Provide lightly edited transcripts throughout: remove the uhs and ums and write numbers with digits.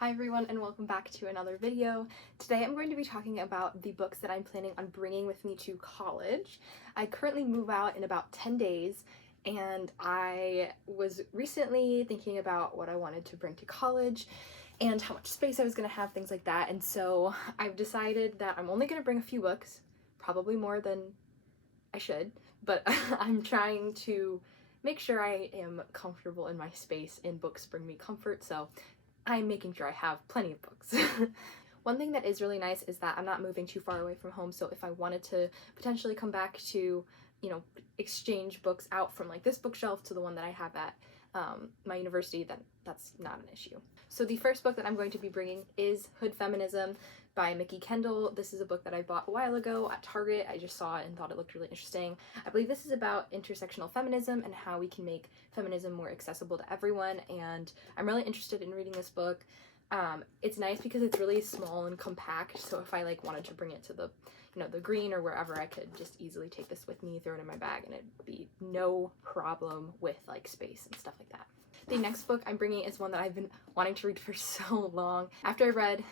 Hi everyone and welcome back to another video. Today I'm going to be talking about the books that I'm planning on bringing with me to college. I currently move out in about 10 days and I was recently thinking about what I wanted to bring to college and how much space I was going to have, things like that. And so I've decided that I'm only going to bring a few books, probably more than I should, but I'm trying to make sure I am comfortable in my space and books bring me comfort, so I'm making sure I have plenty of books. One thing that is really nice is that I'm not moving too far away from home, so if I wanted to potentially come back to, exchange books out from like this bookshelf to the one that I have at my university, then that's not an issue. So the first book that I'm going to be bringing is Hood Feminism by Mikki Kendall. This is a book that I bought a while ago at Target. I just saw it and thought it looked really interesting. I believe this is about intersectional feminism and how we can make feminism more accessible to everyone, and I'm really interested in reading this book. It's nice because it's really small and compact, so if I wanted to bring it to the the green or wherever, I could just easily take this with me, throw it in my bag, and it'd be no problem with space and stuff like that. The next book I'm bringing is one that I've been wanting to read for so long. After I read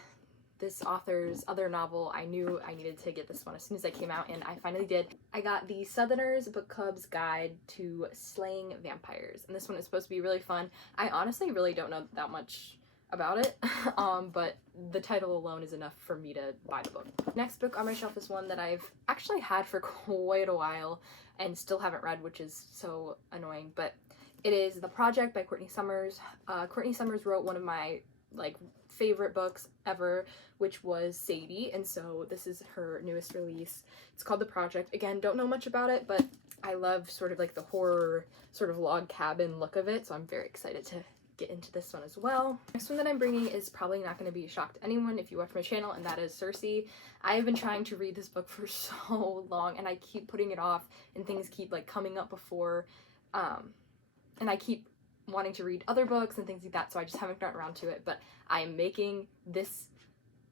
this author's other novel, I knew I needed to get this one as soon as it came out, and I finally did. I got the Southerners Book Club's Guide to Slaying Vampires, and this one is supposed to be really fun. I honestly really don't know that much about it, but the title alone is enough for me to buy the book. Next book on my shelf is one that I've actually had for quite a while and still haven't read, which is so annoying, but it is The Project by Courtney Summers. Courtney Summers wrote one of my favorite books ever, which was Sadie, and so this is her newest release. It's called The Project. Again, don't know much about it, but I love sort of the horror sort of log cabin look of it, so I'm very excited to get into this one as well. Next one that I'm bringing is probably not going to be a shock to anyone if you watch my channel, and that is Circe. I have been trying to read this book for so long, and I keep putting it off, and things keep coming up before, and I keep wanting to read other books and things like that, so I just haven't gotten around to it, but I am making this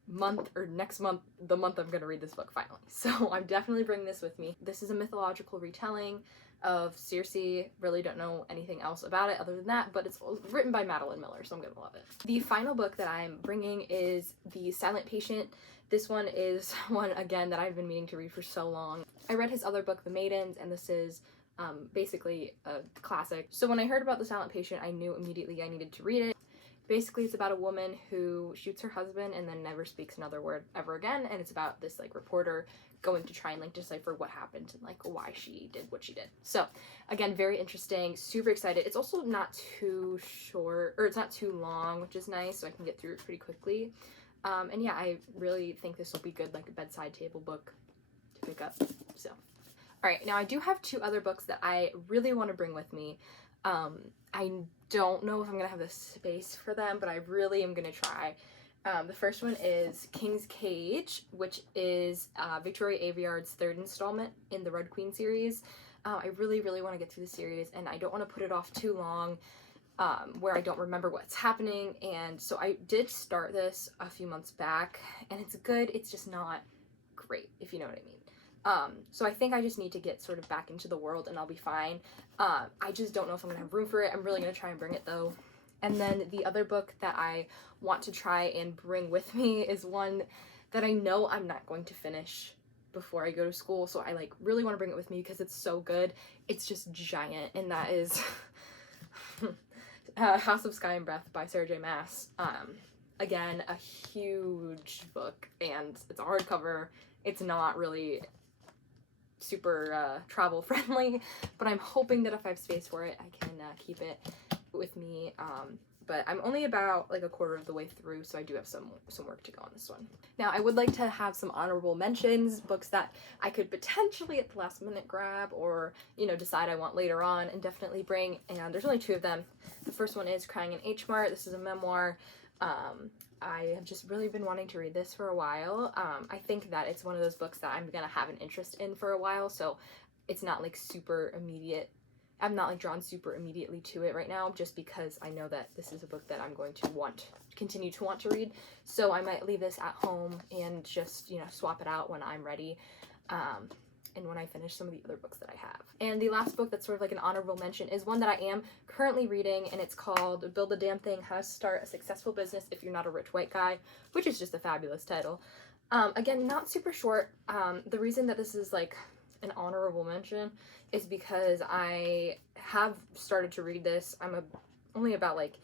month or next month the month I'm gonna read this book finally, so I'm definitely bringing this with me. This is a mythological retelling of Circe. Really don't know anything else about it other than that, but it's written by Madeline Miller, so I'm gonna love it. The final book that I'm bringing is The Silent Patient. This one is one, again, that I've been meaning to read for so long. I read his other book, The Maidens, and this is basically a classic. So when I heard about The Silent Patient, I knew immediately I needed to read it. Basically, it's about a woman who shoots her husband and then never speaks another word ever again, and it's about this reporter going to try and decipher what happened and why she did what she did. So again, very interesting, super excited. It's also not too short, or it's not too long, which is nice, so I can get through it pretty quickly. And yeah, I really think this will be good, a bedside table book to pick up. So alright, now I do have two other books that I really want to bring with me. I don't know if I'm gonna have the space for them, but I really am gonna try. The first one is King's Cage, which is Victoria Aveyard's third installment in the Red Queen series. I really want to get through the series, and I don't want to put it off too long where I don't remember what's happening, and so I did start this a few months back, and it's good, it's just not great, if you know what I mean. So I think I just need to get sort of back into the world and I'll be fine. I just don't know if I'm gonna have room for it. I'm really gonna try and bring it though. And then the other book that I want to try and bring with me is one that I know I'm not going to finish before I go to school, so I really want to bring it with me because it's so good. It's just giant, and that is House of Sky and Breath by Sarah J Maas. Again, a huge book, and it's a hardcover. It's not really super travel friendly, but I'm hoping that if I have space for it, I can keep it with me. But I'm only about a quarter of the way through, so I do have some work to go on this one. Now, I would like to have some honorable mentions, books that I could potentially at the last minute grab or, decide I want later on and definitely bring, and there's only two of them. The first one is Crying in H Mart. This is a memoir. I have just really been wanting to read this for a while. I think that it's one of those books that I'm gonna have an interest in for a while, so it's not super immediate. I'm not drawn super immediately to it right now, just because I know that this is a book that I'm going to continue to want to read. So I might leave this at home and just swap it out when I'm ready. and when I finish some of the other books that I have. And the last book that's sort of like an honorable mention is one that I am currently reading, and it's called Build the Damn Thing: How to Start a Successful Business If You're Not a Rich White Guy, which is just a fabulous title. Again, not super short. The reason that this is like an honorable mention is because I have started to read this. I'm only about like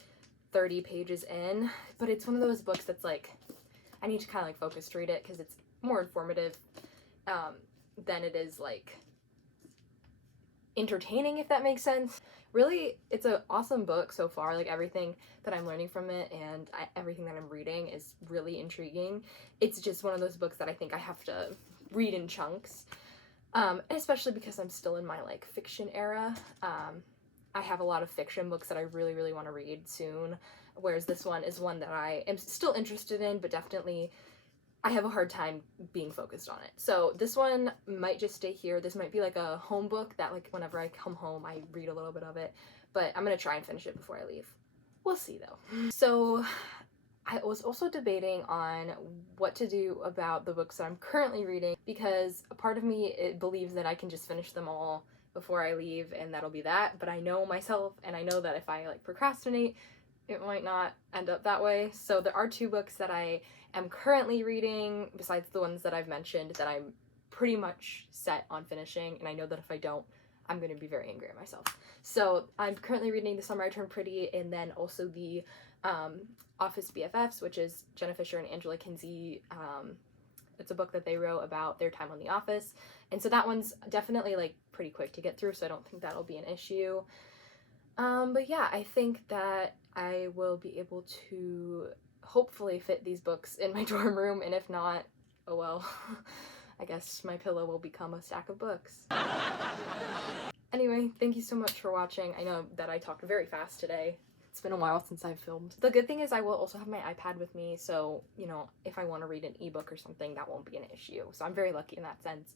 30 pages in, but it's one of those books that's like, I need to kind of like focus to read it because it's more informative than it is like entertaining, if that makes sense. Really, it's an awesome book so far. Like, everything that I'm learning from it and everything that I'm reading is really intriguing. It's just one of those books that I think I have to read in chunks, especially because I'm still in my like fiction era. I have a lot of fiction books that I really, really want to read soon, whereas this one is one that I am still interested in, but definitely I have a hard time being focused on it. So this one might just stay here. This might be like a home book that like whenever I come home I read a little bit of it, but I'm gonna try and finish it before I leave. We'll see though. So I was also debating on what to do about the books that I'm currently reading, because a part of me believes that I can just finish them all before I leave and that'll be that, but I know myself and I know that if I like procrastinate, it might not end up that way. So there are 2 books that I am currently reading, besides the ones that I've mentioned, that I'm pretty much set on finishing, and I know that if I don't, I'm going to be very angry at myself. So I'm currently reading The Summer I Turned Pretty, and then also the Office BFFs, which is Jenna Fischer and Angela Kinsey. It's a book that they wrote about their time on The Office, and so that one's definitely like pretty quick to get through, so I don't think that'll be an issue. But yeah, I think that I will be able to hopefully fit these books in my dorm room, and if not, oh well. I guess my pillow will become a stack of books. Anyway, thank you so much for watching. I know that I talked very fast today. It's been a while since I've filmed. The good thing is I will also have my iPad with me, so, you know, if I want to read an ebook or something, that won't be an issue. So I'm very lucky in that sense.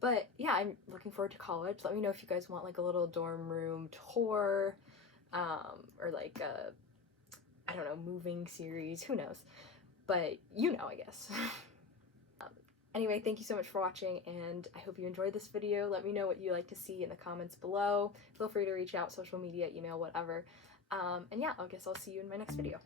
But yeah, I'm looking forward to college. Let me know if you guys want like a little dorm room tour, or like a, I don't know, moving series, who knows, but you know, I guess. Anyway, thank you so much for watching, and I hope you enjoyed this video. Let me know what you like to see in the comments below. Feel free to reach out, social media, email, whatever. And yeah, I guess I'll see you in my next video.